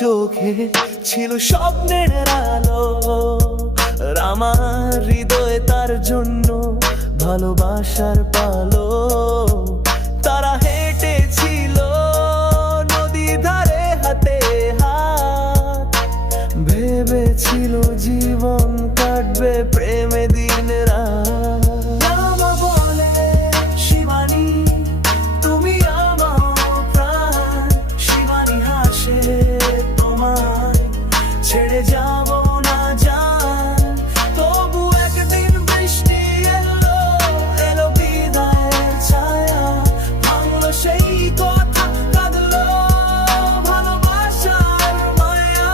চোখে ছিল স্বপ্নের আলো। আমার হৃদয়ে তার জন্য ভালোবাসার পালো। তারা হেঁটেছিল নদী ধারে হাতে হাত, ভেবেছিল জীবন কাটবে প্রেমে দিন রাত। রামা বলে শিবানী তুমি আমার প্রাণ, শিবানী হাসে তোমায় ছেড়ে যাব না জান। তবু একদিন বৃষ্টি এলো, এলো বিদায়ের ছায়া, ভাঙলো সেই কথা, কাঁদলো ভালোবাসার মায়া।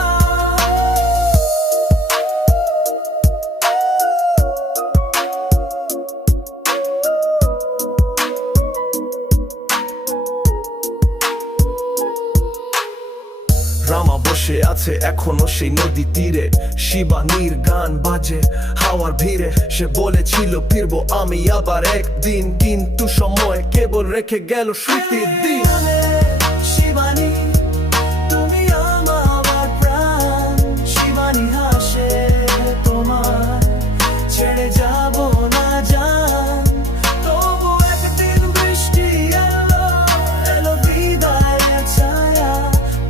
রামা বসে আছে এখনো সেই নদী তীরে, শিবানীর গান বাজে হাওয়ার ভিড়ে। সে বলেছিল ফিরবো আমি আবার একদিন, কিন্তু সময় কেবল রেখে গেল স্মৃতির দিন। শিবানী তুমি আমার প্রাণ, শিবানী হাসে তোমায় ছেড়ে যাব না জান। তবু একদিন বৃষ্টি এলো, এলো বিদায়ের ছায়া,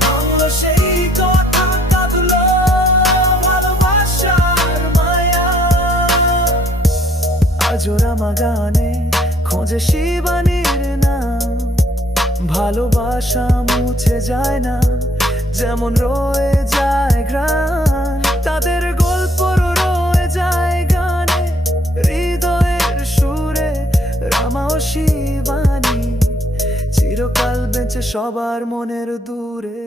ভাঙলো সেই কথা, কাঁদলো ভালোবাসার মায়া। আজও রামা গানে খোঁজে শিবানীর নাম, ভালোবাসা মুছে যায় না যেমন রয়ে যায় ঘ্রাণ। তাদের গল্প রয়ে যায় গানে, হৃদয়ের সুরে। রামা ও শিবানী চিরকাল বেঁচে সবার মনের দূরে।